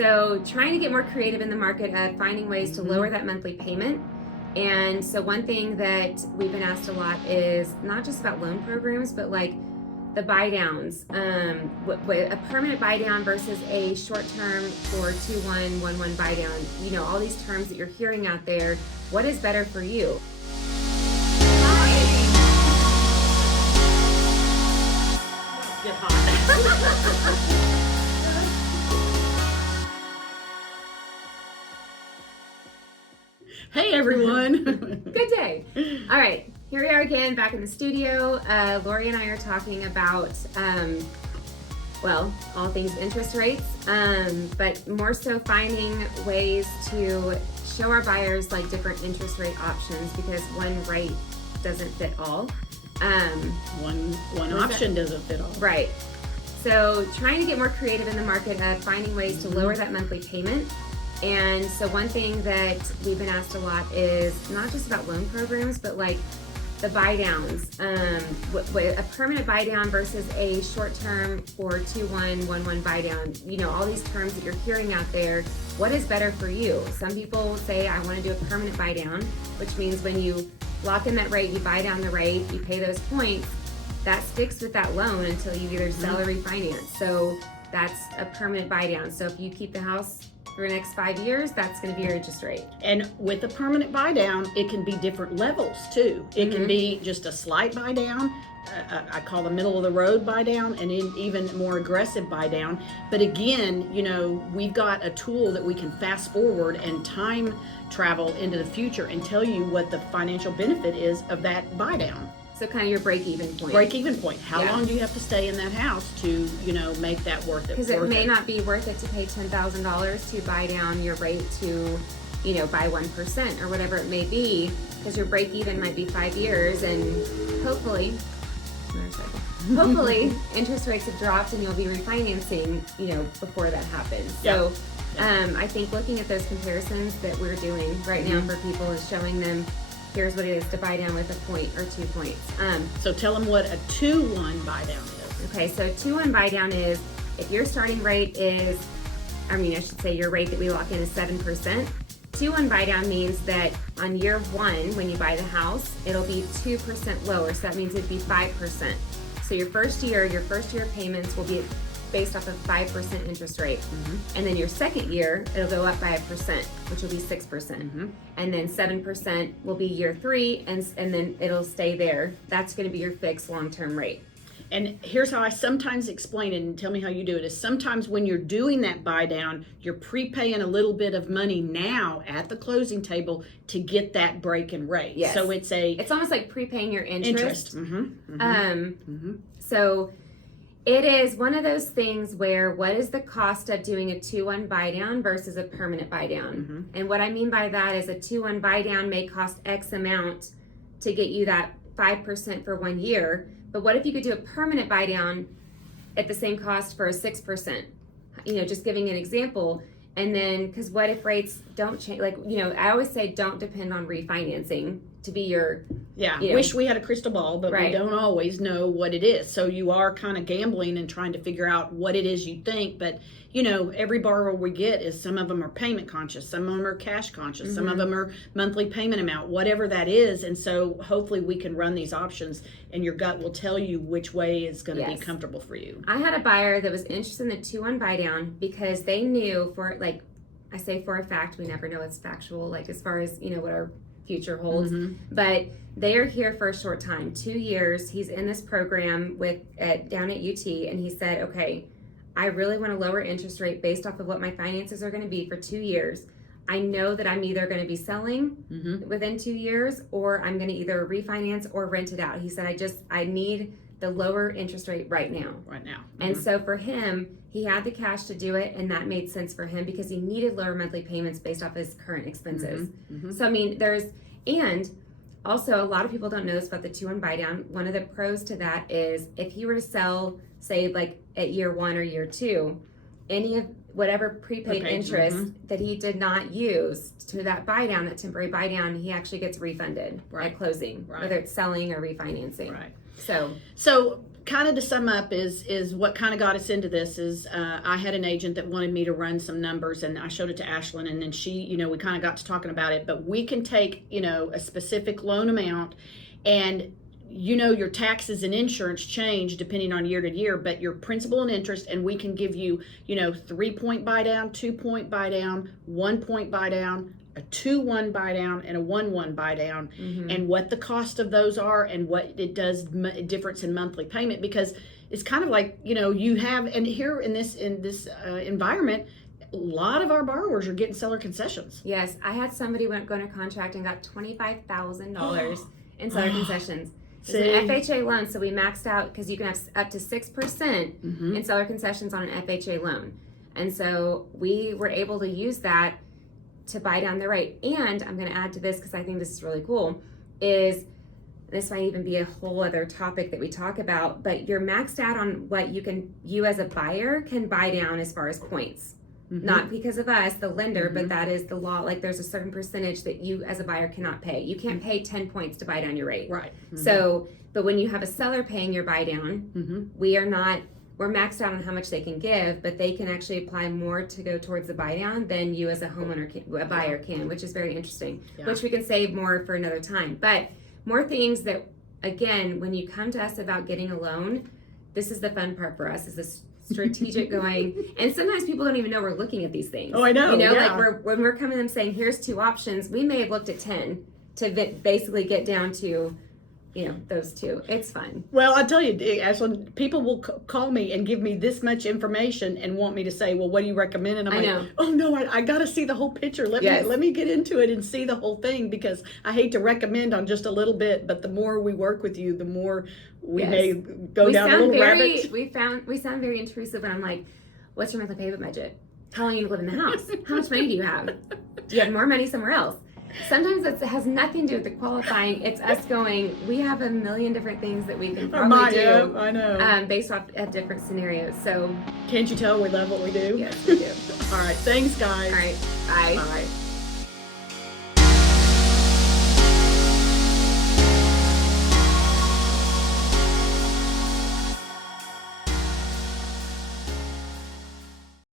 So trying to get more creative in the market of finding ways to lower that monthly payment. And so one thing that we've been asked a lot is not just about loan programs, but like the buydowns, a permanent buydown versus a short-term or 2-1-1-1 buydown. You know, all these terms that you're hearing out there. What is better for you? Get hot. Hey everyone. Good day. All right, here we are again back in the studio. Lori and I are talking about, all things interest rates, but more so finding ways to show our buyers like different interest rate options because one rate doesn't fit all. One option doesn't fit all. Right. So trying to get more creative in the market of finding ways to lower that monthly payment. And so one thing that we've been asked a lot is not just about loan programs, but like the buydowns, a permanent buydown versus a short-term or 2-1-1-1 buydown. You know, all these terms that you're hearing out there. What is better for you? Some people say, I want to do a permanent buydown, which means when you lock in that rate, you buy down the rate, you pay those points, that sticks with that loan until you either sell or refinance. So that's a permanent buydown. So if you keep the house for the next 5 years, that's going to be your interest rate. And with a permanent buy down, it can be different levels too. It can be just a slight buy down. I call the middle of the road buy down, and even more aggressive buy down. But again, you know, we've got a tool that we can fast forward and time travel into the future and tell you what the financial benefit is of that buy down. So kind of your break-even point. Break-even point. How long do you have to stay in that house to, you know, make that worth it? Because it may not be worth it to pay $10,000 to buy down your rate to, you know, buy 1% or whatever it may be, because your break-even might be 5 years, and hopefully interest rates have dropped and you'll be refinancing, you know, before that happens. So I think looking at those comparisons that we're doing right now for people is showing them here's what it is to buy down with a point or 2 points. So tell them what a 2-1 buy down is. Okay, so 2-1 buy down is if your starting rate is, I should say your rate that we lock in is 7%. 2-1 buy down means that on year one, when you buy the house, it'll be 2% lower. So that means it'd be 5%. So your first year payments will be based off of 5% interest rate. And then your second year, it'll go up by 1%, which will be 6%. And then 7% will be year 3, and then it'll stay there. That's gonna be your fixed long-term rate. And here's how I sometimes explain it, and tell me how you do it, is sometimes when you're doing that buy down, you're prepaying a little bit of money now at the closing table to get that break in rate. Yes. So it's almost like prepaying your interest. Mm-hmm. So it is one of those things where what is the cost of doing a 2-1 buy down versus a permanent buy down? And what I mean by that is a 2-1 buy down may cost X amount to get you that 5% for 1 year. But what if you could do a permanent buy down at the same cost for a 6%? You know, just giving an example. And then, because what if rates don't change? Like, you know, I always say don't depend on refinancing to be your, wish we had a crystal ball, but we don't always know what it is. So you are kind of gambling and trying to figure out what it is you think. But, you know, every borrower we get is, some of them are payment conscious, some of them are cash conscious, some of them are monthly payment amount, whatever that is. And so hopefully we can run these options and your gut will tell you which way is going to be comfortable for you. I had a buyer that was interested in the 2-1 buy down because they knew, for like, I say for a fact, we never know it's factual, like as far as, you know, what our future holds, but they are here for a short time, 2 years. He's in this program down at UT, and he said, okay, I really want to lower interest rate based off of what my finances are going to be for 2 years. I know that I'm either going to be selling within 2 years, or I'm going to either refinance or rent it out. He said, I need the lower interest rate right now. And so for him, he had the cash to do it, and that made sense for him because he needed lower monthly payments based off his current expenses. So and also a lot of people don't know this about the 2-1 buy down. One of the pros to that is if he were to sell, say like at year 1 or year 2, any of whatever prepaid interest that he did not use to that buy down, that temporary buy down, he actually gets refunded at closing, whether it's selling or refinancing. So kind of to sum up is what kind of got us into this is I had an agent that wanted me to run some numbers, and I showed it to Ashlynn, and then she, we kind of got to talking about it. But we can take, a specific loan amount, and your taxes and insurance change depending on year to year, but your principal and interest, and we can give you, 3-point buy down, 2-point buy down, 1-point buy down, a 2-1 buy down, and a 1-1 buy down, and what the cost of those are, and what it does difference in monthly payment, because it's kind of like, you have, and here in this environment, a lot of our borrowers are getting seller concessions. Yes, I had somebody go under contract and got $25,000 in seller concessions. It's an FHA loan, so we maxed out because you can have up to 6% in seller concessions on an FHA loan. And so we were able to use that to buy down the rate. And I'm going to add to this because I think this is really cool, is this might even be a whole other topic that we talk about, but you're maxed out on what you as a buyer can buy down as far as points. Not because of us, the lender, but that is the law. Like there's a certain percentage that you as a buyer cannot pay. You can't pay 10 points to buy down your rate. Right. So, but when you have a seller paying your buy down, we're maxed out on how much they can give, but they can actually apply more to go towards the buy down than you as a buyer can, which is very interesting, which we can save more for another time. But more things that, again, when you come to us about getting a loan, this is the fun part for us, is this strategic going, and sometimes people don't even know we're looking at these things. Oh, I know. Like when we're coming to them saying, here's 2 options, we may have looked at 10 to basically get down to, those 2. It's fun. Well, I tell you, Ashlynn, people will call me and give me this much information and want me to say, well, what do you recommend? And I'm like, oh no, I got to see the whole picture. Let me get into it and see the whole thing, because I hate to recommend on just a little bit, but the more we work with you, the more we may go down a little rabbit. We sound very intrusive, and I'm like, what's your monthly payment budget? How long you live in the house? How much money do you have? Do you have more money somewhere else? Sometimes it has nothing to do with the qualifying. It's us going, we have a million different things that we can probably do. I know. Based off of different scenarios. So can't you tell we love what we do? Yes, we do. All right. Thanks, guys. All right. Bye. Bye.